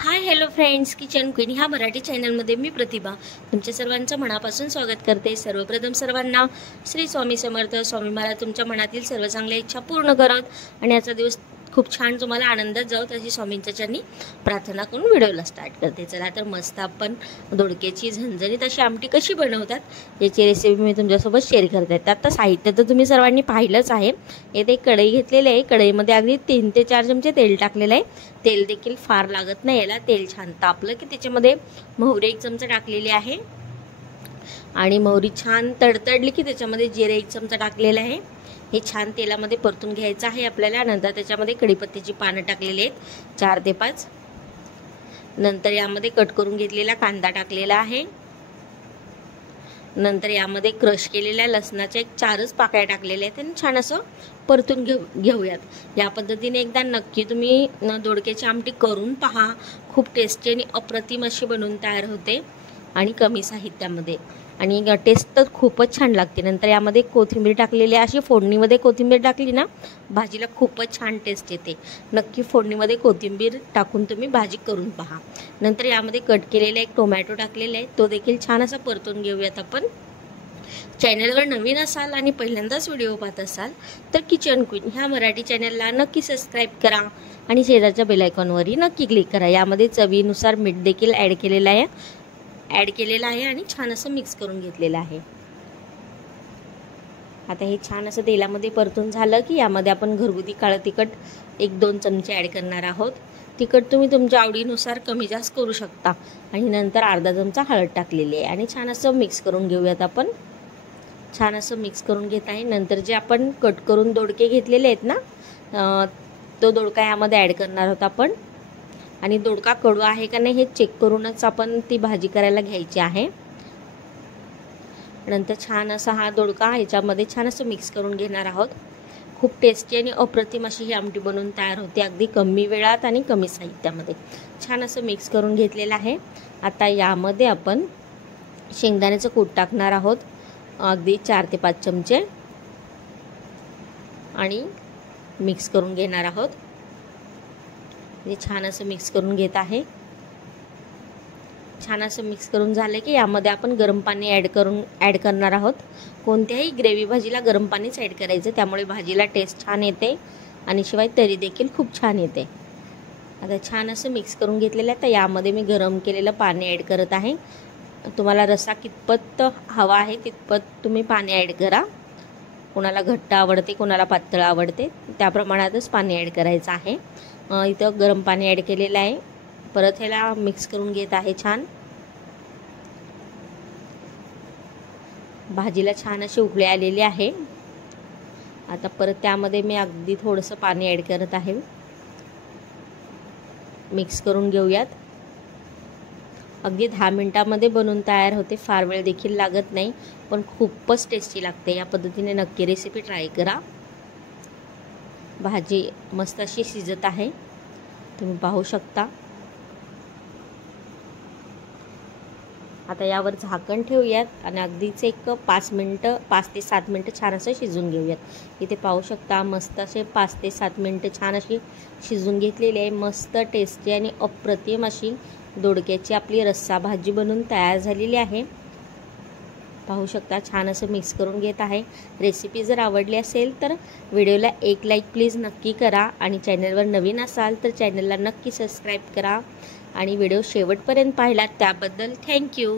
Hi hello friends, kitchen queen ह्या मराठी चॅनलमध्ये मी प्रतिभा तुमच्या सर्वांचं मनापासून स्वागत करते। सर्वप्रथम सर्वांना श्री स्वामी समर्थ। स्वामी महाराज तुमच्या मनातील सर्व चांगल्या इच्छा पूर्ण करत आणि आजचा दिवस खूप छान तुम्हाला आनंदात जाऊ अशी स्वामींच्या चरणी प्रार्थना करून व्हिडिओला स्टार्ट करते। चला तर मस्त आपण दोडक्याची झणझणीत अशी आमटी कशी बनवतात याची रेसिपी मी तुमच्यासोबत शेअर करते। आता साहित्य तर तुम्ही सर्वांनी पाहिलंच आहे। येथे कढई घेतलेली आहे, कढईमध्ये अगदी 3 ते 4 चमचे तेल टाकलेलं आहे। तेल देखील फार लागत नाही याला। तेल छान तापलं की त्याच्यामध्ये मोहरी 1 चमचा टाकलेली आहे आणि मोहरी छान तडतडली की त्याच्यामध्ये जिरे 1 चमचा टाकलेला आहे। हे छान तेलामध्ये परतून घ्यायचं आहे आपल्याला। नंतर त्याच्यामध्ये कढीपत्त्याची पानं टाकलेली आहेत 4 ते 5। नंतर यामध्ये कट करून घेतलेला कांदा टाकलेला आहे। नंतर यामध्ये क्रश केलेल्या लसणाच्या 4च पाकळ्या टाकलेल्या आहेत आणि छान असं परतून घेऊयात। या पद्धतीने एकदा नक्की तुम्ही दोडक्याची आमटी करून पहा। खूप टेस्टी आणि अप्रतिम अशी बनवून तयार होते आणि कमी साहित्यामध्ये आणि टेस्ट तर खूपच छान लागते। नंतर यामध्ये कोथिंबीर टाकलेली आहे। अशी फोडणीमध्ये कोथिंबीर टाकली ना भाजीला खूपच छान टेस्ट येते। नक्की फोडणीमध्ये कोथिंबीर टाकून तुम्ही भाजी करून पहा। नंतर यामध्ये कट केलेला 1 टोमॅटो टाकलेला आहे, तो देखील छान असा परतून घेऊयात आपण। चॅनलवर नवीन असाल आणि पहिल्यांदाच व्हिडिओ पाहत असाल तर किचन क्वीन ह्या मराठी चॅनलला नक्की सबस्क्राईब करा आणि शेजारच्या बेल आयकॉनवरही नक्की क्लिक करा। यामध्ये चवीनुसार मीठ देखील ॲड केलेलं आहे आणि छान असं मिक्स करून घेतलेलं आहे। आता हे छान असं तेलामध्ये परतून झालं की यामध्ये आपण घरगुती काळं तिखट 1-2 चमचे ॲड करणार आहोत। तिखट तुम्ही तुमच्या आवडीनुसार कमी जास्त करू शकता आणि नंतर अर्धा चमचा हळद टाकलेली आहे आणि छान असं मिक्स करून घेऊयात आपण। छान असं मिक्स करून घेत आहे। नंतर जे आपण कट करून दोडके घेतलेले आहेत ना तो दोडका यामध्ये ॲड करणार आहोत आपण आणि दोडका कडू आहे का नाही हे चेक करूनच आपण ती भाजी करायला घ्यायची आहे। नंतर छान असा हा दोडका ह्याच्यामध्ये छान असं मिक्स करून घेणार आहोत। खूप टेस्टी आणि अप्रतिम अशी ही आमटी बनवून तयार होते अगदी कमी वेळात आणि कमी साहित्यामध्ये। छान असं मिक्स करून घेतलेलं आहे। आता यामध्ये आपण शेंगदाण्याचं कूट टाकणार आहोत अगदी 4 ते 5 चमचे आणि मिक्स करून घेणार आहोत। हे छान असं मिक्स करून घेत आहे। छान असं मिक्स करून झालं की यामध्ये आपण गरम पाणी ॲड करणार आहोत। कोणत्याही ग्रेव्ही भाजीला गरम पाणीच ॲड करायचं, त्यामुळे भाजीला टेस्ट छान येते आणि शिवाय तरी देखील खूप छान येते। आता छान असं मिक्स करून घेतलेलं आहे। तर यामध्ये मी गरम केलेलं पाणी ॲड करत आहे। तुम्हाला रस्सा कितपत हवा आहे तितपत तुम्ही पाणी ॲड करा। कोणाला घट्ट आवडते कोणाला पातळ आवडते त्या प्रमाणातच पाणी ॲड करायचं आहे। इथं गरम पाणी ॲड केलेलं आहे। परत ह्याला मिक्स करून घेत आहे छान। भाजीला छान अशी उकळी आलेली आहे। आता परत त्यामध्ये मी अगदी थोडंसं पाणी ॲड करत आहे। मिक्स करून घेऊयात। अगदी 10 मिनिटांमध्ये बनवून तयार होते, फार वेळ देखील लागत नाही पण खूपच टेस्टी लागते। या पद्धतीने नक्की रेसिपी ट्राय करा। भाजी मस्त अशी शिजत आहे, तुम्ही पाहू शकता। आता यावर झाकण ठेवूयात आणि अगदीच 5 ते 7 मिनिटं छान असं शिजून घेऊयात। इथे पाहू शकता मस्त असे 5 ते 7 मिनिटं छान अशी शिजून घेतलेली आहे। मस्त टेस्टी आणि अप्रतिम अशी दोडक्याची आपली रस्सा भाजी बनवून तयार झालेली आहे। पाहू शकता छान असं मिक्स करून घेत आहे। रेसिपी जर आवडली असेल तर व्हिडिओला 1 लाईक प्लीज नक्की करा आणि चॅनलवर नवीन असाल तर चॅनलला नक्की सबस्क्राईब करा आणि व्हिडिओ शेवटपर्यंत पाहिलात त्याबद्दल थँक्यू।